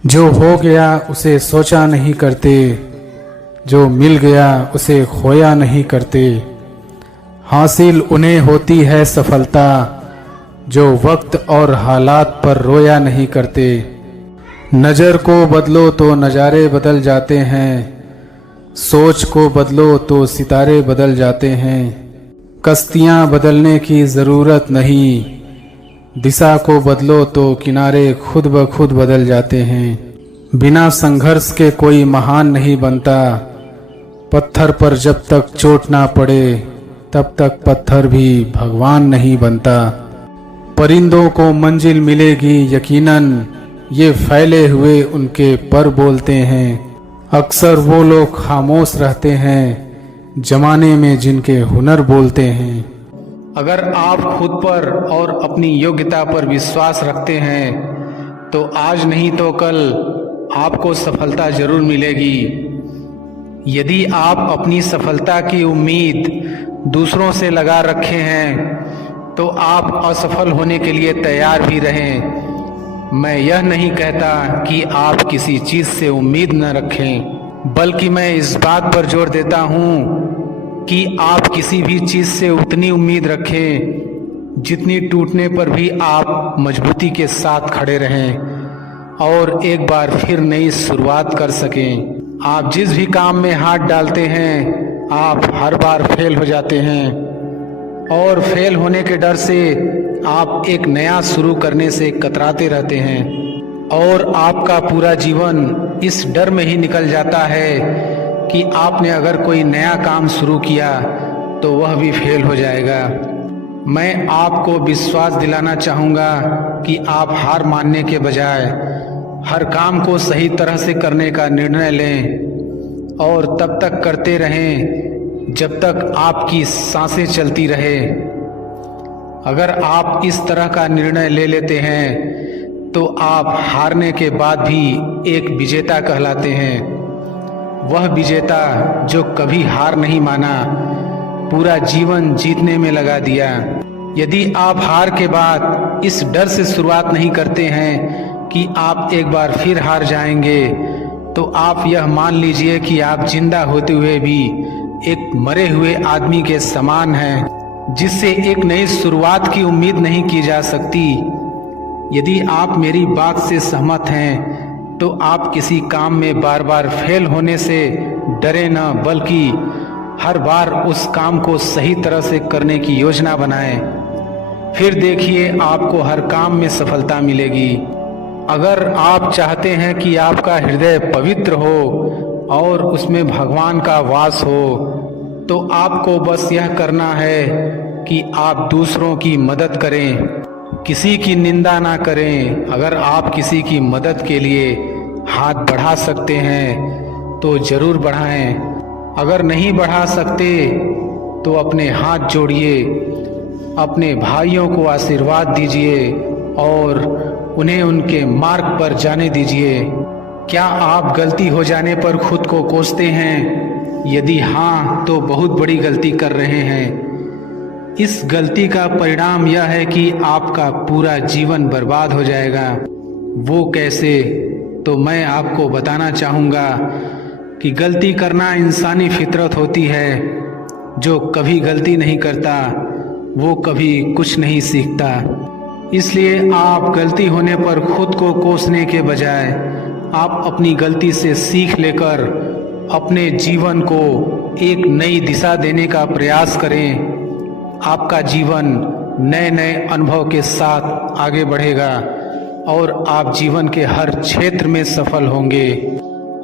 जो हो गया उसे सोचा नहीं करते, जो मिल गया उसे खोया नहीं करते। हासिल उन्हें होती है सफलता, जो वक्त और हालात पर रोया नहीं करते। नज़र को बदलो तो नज़ारे बदल जाते हैं, सोच को बदलो तो सितारे बदल जाते हैं। कश्तियाँ बदलने की ज़रूरत नहीं, दिशा को बदलो तो किनारे खुद ब खुद बदल जाते हैं। बिना संघर्ष के कोई महान नहीं बनता, पत्थर पर जब तक चोट ना पड़े तब तक पत्थर भी भगवान नहीं बनता। परिंदों को मंजिल मिलेगी यकीनन, ये फैले हुए उनके पर बोलते हैं। अक्सर वो लोग खामोश रहते हैं जमाने में जिनके हुनर बोलते हैं। अगर आप खुद पर और अपनी योग्यता पर विश्वास रखते हैं तो आज नहीं तो कल आपको सफलता जरूर मिलेगी। यदि आप अपनी सफलता की उम्मीद दूसरों से लगा रखे हैं तो आप असफल होने के लिए तैयार भी रहें। मैं यह नहीं कहता कि आप किसी चीज़ से उम्मीद न रखें, बल्कि मैं इस बात पर जोर देता हूँ कि आप किसी भी चीज़ से उतनी उम्मीद रखें जितनी टूटने पर भी आप मजबूती के साथ खड़े रहें और एक बार फिर नई शुरुआत कर सकें। आप जिस भी काम में हाथ डालते हैं आप हर बार फेल हो जाते हैं और फेल होने के डर से आप एक नया शुरू करने से कतराते रहते हैं और आपका पूरा जीवन इस डर में ही निकल जाता है कि आपने अगर कोई नया काम शुरू किया तो वह भी फेल हो जाएगा। मैं आपको विश्वास दिलाना चाहूँगा कि आप हार मानने के बजाय हर काम को सही तरह से करने का निर्णय लें और तब तक करते रहें जब तक आपकी सांसें चलती रहे। अगर आप इस तरह का निर्णय ले लेते हैं तो आप हारने के बाद भी एक विजेता कहलाते हैं। वह विजेता जो कभी हार नहीं माना, पूरा जीवन जीतने में लगा दिया। यदि आप हार के बाद इस डर से शुरुआत नहीं करते हैं कि आप एक बार फिर हार जाएंगे तो आप यह मान लीजिए कि आप जिंदा होते हुए भी एक मरे हुए आदमी के समान हैं जिससे एक नई शुरुआत की उम्मीद नहीं की जा सकती। यदि आप मेरी बात से सहमत हैं तो आप किसी काम में बार बार फेल होने से डरे न, बल्कि हर बार उस काम को सही तरह से करने की योजना बनाएं। फिर देखिए आपको हर काम में सफलता मिलेगी। अगर आप चाहते हैं कि आपका हृदय पवित्र हो और उसमें भगवान का वास हो तो आपको बस यह करना है कि आप दूसरों की मदद करें, किसी की निंदा ना करें। अगर आप किसी की मदद के लिए हाथ बढ़ा सकते हैं तो जरूर बढ़ाएं। अगर नहीं बढ़ा सकते तो अपने हाथ जोड़िए, अपने भाइयों को आशीर्वाद दीजिए और उन्हें उनके मार्ग पर जाने दीजिए। क्या आप गलती हो जाने पर खुद को कोसते हैं? यदि हाँ तो बहुत बड़ी गलती कर रहे हैं। इस गलती का परिणाम यह है कि आपका पूरा जीवन बर्बाद हो जाएगा। वो कैसे? तो मैं आपको बताना चाहूँगा कि गलती करना इंसानी फितरत होती है। जो कभी गलती नहीं करता वो कभी कुछ नहीं सीखता। इसलिए आप गलती होने पर खुद को कोसने के बजाय आप अपनी गलती से सीख लेकर अपने जीवन को एक नई दिशा देने का प्रयास करें। आपका जीवन नए नए अनुभव के साथ आगे बढ़ेगा और आप जीवन के हर क्षेत्र में सफल होंगे।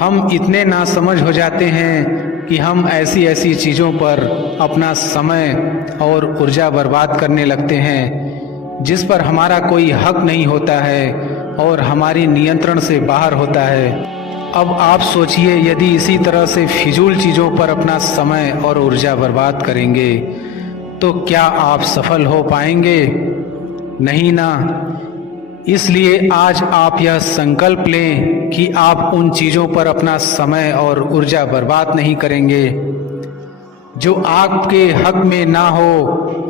हम इतने नासमझ हो जाते हैं कि हम ऐसी ऐसी चीज़ों पर अपना समय और ऊर्जा बर्बाद करने लगते हैं जिस पर हमारा कोई हक नहीं होता है और हमारी नियंत्रण से बाहर होता है। अब आप सोचिए, यदि इसी तरह से फिजूल चीज़ों पर अपना समय और ऊर्जा बर्बाद करेंगे तो क्या आप सफल हो पाएंगे? नहीं ना। इसलिए आज आप यह संकल्प लें कि आप उन चीज़ों पर अपना समय और ऊर्जा बर्बाद नहीं करेंगे जो आपके हक में ना हो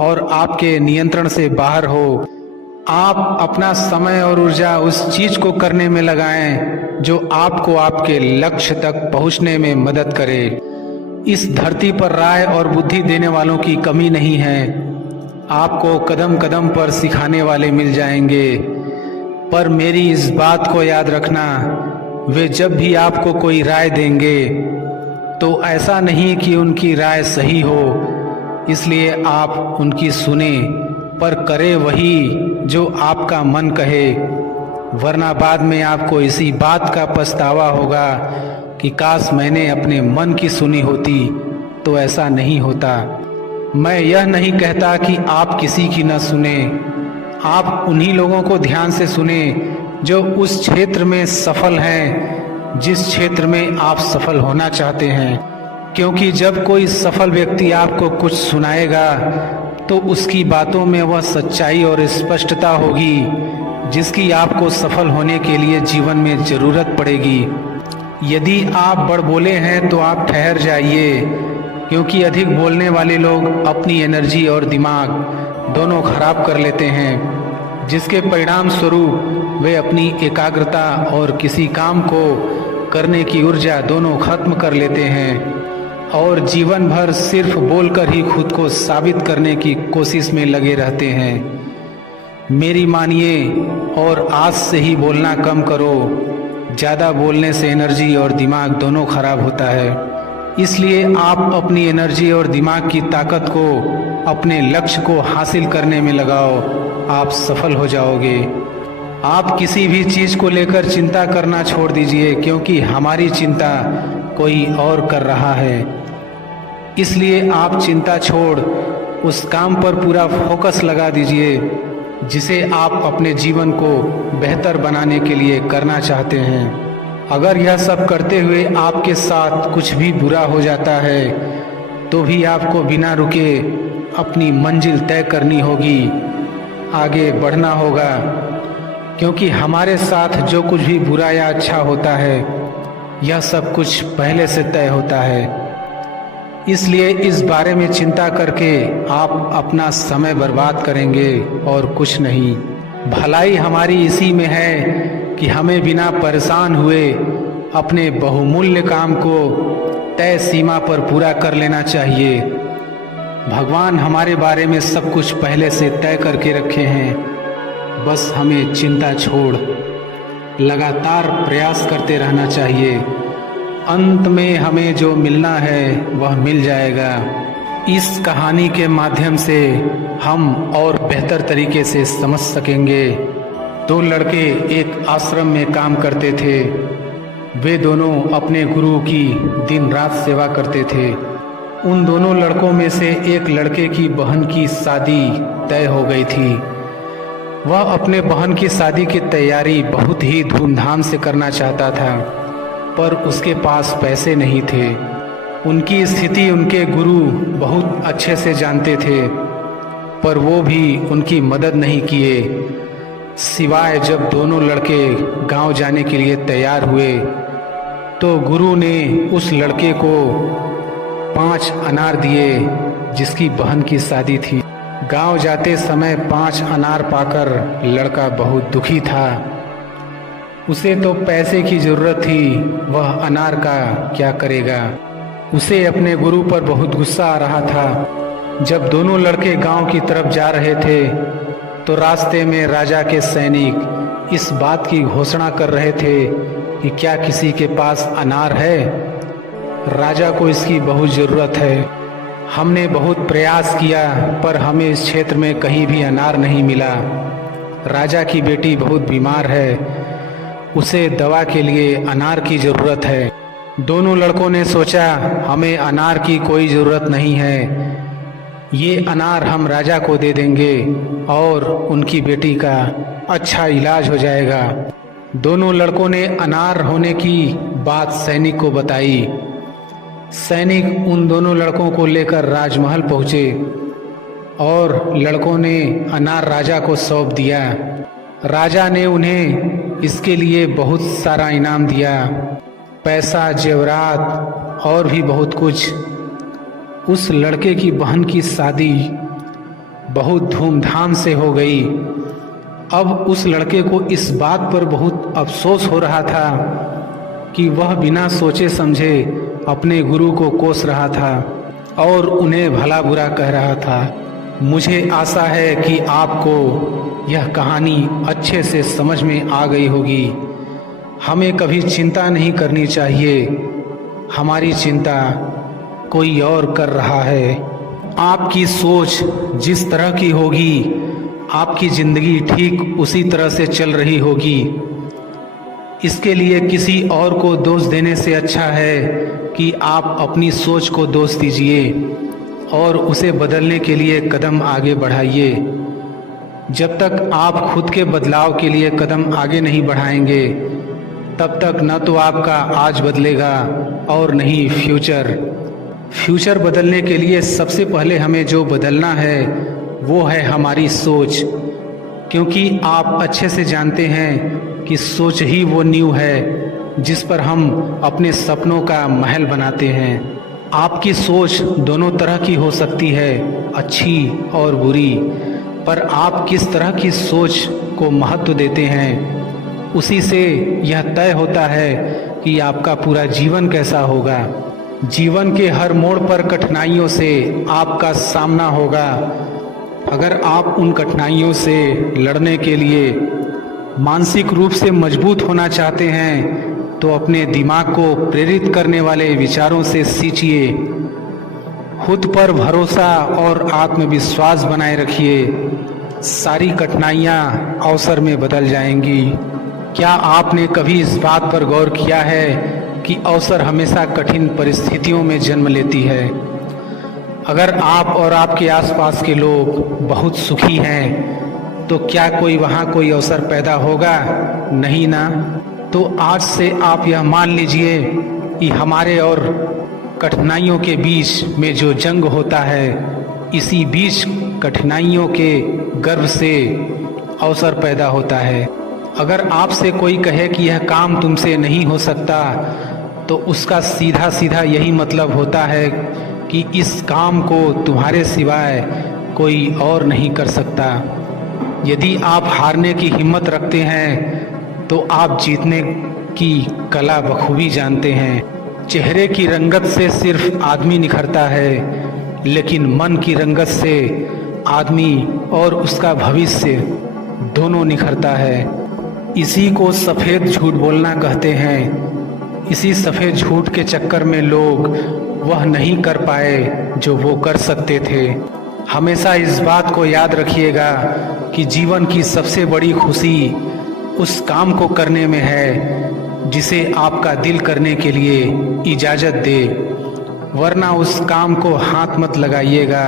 और आपके नियंत्रण से बाहर हो। आप अपना समय और ऊर्जा उस चीज को करने में लगाएं जो आपको आपके लक्ष्य तक पहुंचने में मदद करे। इस धरती पर राय और बुद्धि देने वालों की कमी नहीं है। आपको कदम कदम पर सिखाने वाले मिल जाएंगे, पर मेरी इस बात को याद रखना, वे जब भी आपको कोई राय देंगे तो ऐसा नहीं कि उनकी राय सही हो, इसलिए आप उनकी सुने, पर करे वही जो आपका मन कहे, वरना बाद में आपको इसी बात का पछतावा होगा कि काश मैंने अपने मन की सुनी होती। तो ऐसा नहीं होता। मैं यह नहीं कहता कि आप किसी की न सुने, आप उन्हीं लोगों को ध्यान से सुने जो उस क्षेत्र में सफल हैं जिस क्षेत्र में आप सफल होना चाहते हैं, क्योंकि जब कोई सफल व्यक्ति आपको कुछ सुनाएगा तो उसकी बातों में वह सच्चाई और स्पष्टता होगी जिसकी आपको सफल होने के लिए जीवन में जरूरत पड़ेगी। यदि आप बड़बोले हैं तो आप ठहर जाइए, क्योंकि अधिक बोलने वाले लोग अपनी एनर्जी और दिमाग दोनों खराब कर लेते हैं, जिसके परिणाम स्वरूप वे अपनी एकाग्रता और किसी काम को करने की ऊर्जा दोनों खत्म कर लेते हैं और जीवन भर सिर्फ बोलकर ही खुद को साबित करने की कोशिश में लगे रहते हैं। मेरी मानिए और आज से ही बोलना कम करो। ज़्यादा बोलने से एनर्जी और दिमाग दोनों खराब होता है। इसलिए आप अपनी एनर्जी और दिमाग की ताकत को अपने लक्ष्य को हासिल करने में लगाओ, आप सफल हो जाओगे। आप किसी भी चीज़ को लेकर चिंता करना छोड़ दीजिए, क्योंकि हमारी चिंता कोई और कर रहा है। इसलिए आप चिंता छोड़ उस काम पर पूरा फोकस लगा दीजिए जिसे आप अपने जीवन को बेहतर बनाने के लिए करना चाहते हैं। अगर यह सब करते हुए आपके साथ कुछ भी बुरा हो जाता है तो भी आपको बिना रुके अपनी मंजिल तय करनी होगी, आगे बढ़ना होगा, क्योंकि हमारे साथ जो कुछ भी बुरा या अच्छा होता है यह सब कुछ पहले से तय होता है। इसलिए इस बारे में चिंता करके आप अपना समय बर्बाद करेंगे और कुछ नहीं। भलाई हमारी इसी में है कि हमें बिना परेशान हुए अपने बहुमूल्य काम को तय सीमा पर पूरा कर लेना चाहिए। भगवान हमारे बारे में सब कुछ पहले से तय करके रखे हैं, बस हमें चिंता छोड़ लगातार प्रयास करते रहना चाहिए। अंत में हमें जो मिलना है वह मिल जाएगा। इस कहानी के माध्यम से हम और बेहतर तरीके से समझ सकेंगे। दो लड़के एक आश्रम में काम करते थे। वे दोनों अपने गुरु की दिन रात सेवा करते थे। उन दोनों लड़कों में से एक लड़के की बहन की शादी तय हो गई थी। वह अपने बहन की शादी की तैयारी बहुत ही धूमधाम से करना चाहता था, पर उसके पास पैसे नहीं थे। उनकी स्थिति उनके गुरु बहुत अच्छे से जानते थे, पर वो भी उनकी मदद नहीं किए। सिवाय जब दोनों लड़के गांव जाने के लिए तैयार हुए तो गुरु ने उस लड़के को 5 अनार दिए जिसकी बहन की शादी थी। गांव जाते समय 5 अनार पाकर लड़का बहुत दुखी था। उसे तो पैसे की जरूरत थी, वह अनार का क्या करेगा। उसे अपने गुरु पर बहुत गुस्सा आ रहा था। जब दोनों लड़के गांव की तरफ जा रहे थे तो रास्ते में राजा के सैनिक इस बात की घोषणा कर रहे थे कि क्या किसी के पास अनार है, राजा को इसकी बहुत ज़रूरत है। हमने बहुत प्रयास किया पर हमें इस क्षेत्र में कहीं भी अनार नहीं मिला। राजा की बेटी बहुत बीमार है, उसे दवा के लिए अनार की ज़रूरत है। दोनों लड़कों ने सोचा हमें अनार की कोई ज़रूरत नहीं है, ये अनार हम राजा को दे देंगे और उनकी बेटी का अच्छा इलाज हो जाएगा। दोनों लड़कों ने अनार होने की बात सैनिक को बताई। सैनिक उन दोनों लड़कों को लेकर राजमहल पहुँचे और लड़कों ने अनार राजा को सौंप दिया। राजा ने उन्हें इसके लिए बहुत सारा इनाम दिया, पैसा, जेवरात और भी बहुत कुछ। उस लड़के की बहन की शादी बहुत धूमधाम से हो गई। अब उस लड़के को इस बात पर बहुत अफसोस हो रहा था कि वह बिना सोचे समझे अपने गुरु को कोस रहा था और उन्हें भला बुरा कह रहा था। मुझे आशा है कि आपको यह कहानी अच्छे से समझ में आ गई होगी। हमें कभी चिंता नहीं करनी चाहिए, हमारी चिंता कोई और कर रहा है। आपकी सोच जिस तरह की होगी, आपकी ज़िंदगी ठीक उसी तरह से चल रही होगी। इसके लिए किसी और को दोष देने से अच्छा है कि आप अपनी सोच को दोष दीजिए और उसे बदलने के लिए कदम आगे बढ़ाइए। जब तक आप खुद के बदलाव के लिए कदम आगे नहीं बढ़ाएंगे, तब तक न तो आपका आज बदलेगा और नहीं फ्यूचर बदलने के लिए सबसे पहले हमें जो बदलना है वो है हमारी सोच, क्योंकि आप अच्छे से जानते हैं कि सोच ही वो नींव है जिस पर हम अपने सपनों का महल बनाते हैं। आपकी सोच दोनों तरह की हो सकती है, अच्छी और बुरी, पर आप किस तरह की सोच को महत्व देते हैं उसी से यह तय होता है कि आपका पूरा जीवन कैसा होगा। जीवन के हर मोड़ पर कठिनाइयों से आपका सामना होगा। अगर आप उन कठिनाइयों से लड़ने के लिए मानसिक रूप से मजबूत होना चाहते हैं तो अपने दिमाग को प्रेरित करने वाले विचारों से सींचिए। खुद पर भरोसा और आत्मविश्वास बनाए रखिए। सारी कठिनाइयाँ अवसर में बदल जाएंगी। क्या आपने कभी इस बात पर गौर किया है कि अवसर हमेशा कठिन परिस्थितियों में जन्म लेती है? अगर आप और आपके आसपास के लोग बहुत सुखी हैं तो क्या कोई अवसर पैदा होगा? नहीं ना। तो आज से आप यह मान लीजिए कि हमारे और कठिनाइयों के बीच में जो जंग होता है, इसी बीच कठिनाइयों के गर्भ से अवसर पैदा होता है। अगर आपसे कोई कहे कि यह काम तुमसे नहीं हो सकता, तो उसका सीधा सीधा यही मतलब होता है कि इस काम को तुम्हारे सिवाय कोई और नहीं कर सकता। यदि आप हारने की हिम्मत रखते हैं तो आप जीतने की कला बखूबी जानते हैं। चेहरे की रंगत से सिर्फ आदमी निखरता है, लेकिन मन की रंगत से आदमी और उसका भविष्य दोनों निखरता है। इसी को सफ़ेद झूठ बोलना कहते हैं। इसी सफ़ेद झूठ के चक्कर में लोग वह नहीं कर पाए जो वो कर सकते थे। हमेशा इस बात को याद रखिएगा कि जीवन की सबसे बड़ी खुशी उस काम को करने में है जिसे आपका दिल करने के लिए इजाज़त दे, वरना उस काम को हाथ मत लगाइएगा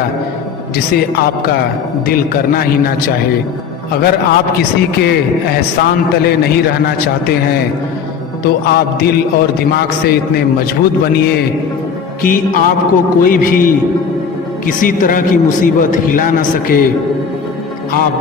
जिसे आपका दिल करना ही ना चाहे। अगर आप किसी के एहसान तले नहीं रहना चाहते हैं तो आप दिल और दिमाग से इतने मजबूत बनिए कि आपको कोई भी किसी तरह की मुसीबत हिला ना सके। आप